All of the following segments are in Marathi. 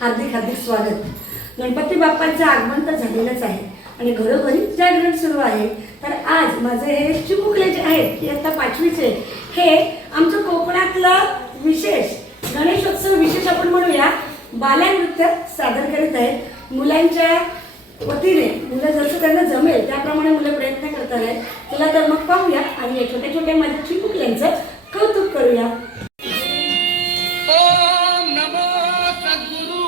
हार्दिक हार्दिक स्वागत. गणपती बाप्पांचं आगमन तर झालेलंच आहे आणि घरोघरी जागरण सुरू आहे. तर आज माझे हे चिमुकले जे आहेत ते आता पाचवीचे. हे आमचं कोकणातलं म्हणूया बाल्या नृत्य सादर करीत आहेत. मुलांच्या वतीने मुलं जसं त्यांना जमेल त्याप्रमाणे मुलं प्रयत्न करतात आहेत चला तर मग पाहूया आणि या छोट्या छोट्या माझ्या चिमुकल्यांचं कौतुक करूया. ओम नमो सद्गुरु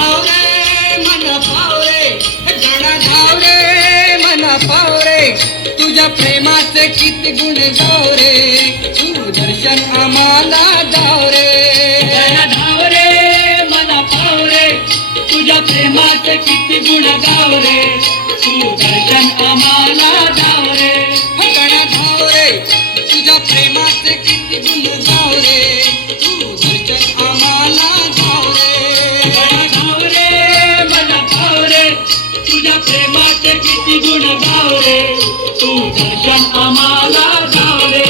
धावरे मन पावरे गणा धावरे मन पावरे तुझ्या प्रेमाचे किती गुण गावरे तू दर्शन आम्हाला धावरे धावरे मना पावरे तुझ्या प्रेमाचे किती गुण गावरे तू दर्शन आम्हाला धावरे गणा धावरे तुझ्या प्रेमाचे किती गुण गावरे तू दर्शन तुझ्या प्रेमाचे किती गुण गावरे तू दर्शन आम्हाला धावरे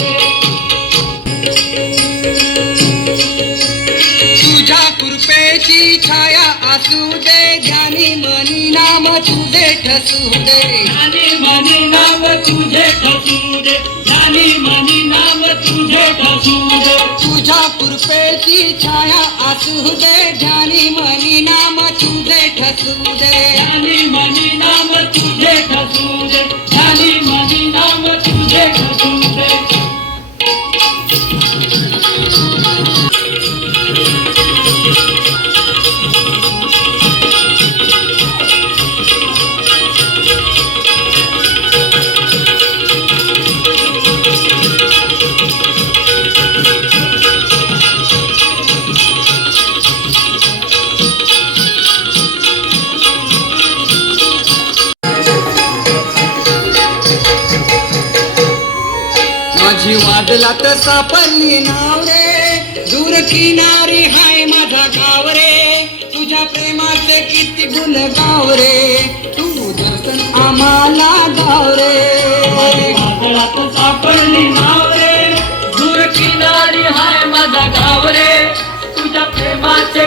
तुझ्या कृपेची छाया असू दे ध्यानी मनी नाम तुझे ठसू दे. ज्ञानी मनी नाम तुझे ठसू दे. ज्ञानी मनी नाम तुझे ठसू दे. तुझ्या कृपेची छाया असू दे ध्यानी मनी नाम तुझे ठसू दे ज्ञानी माझी वादला तसा पल्ली नाव रे. दूर किनारी हाय माझा गाव रे. तुझ्या प्रेमाचे किती गुण गाव रे. तू दर्शन आम्हाला गाव रे. वादला तसा पल्ली नाव रे. दूर किनारी हाय माझा गाव रे. तुझ्या प्रेमाचे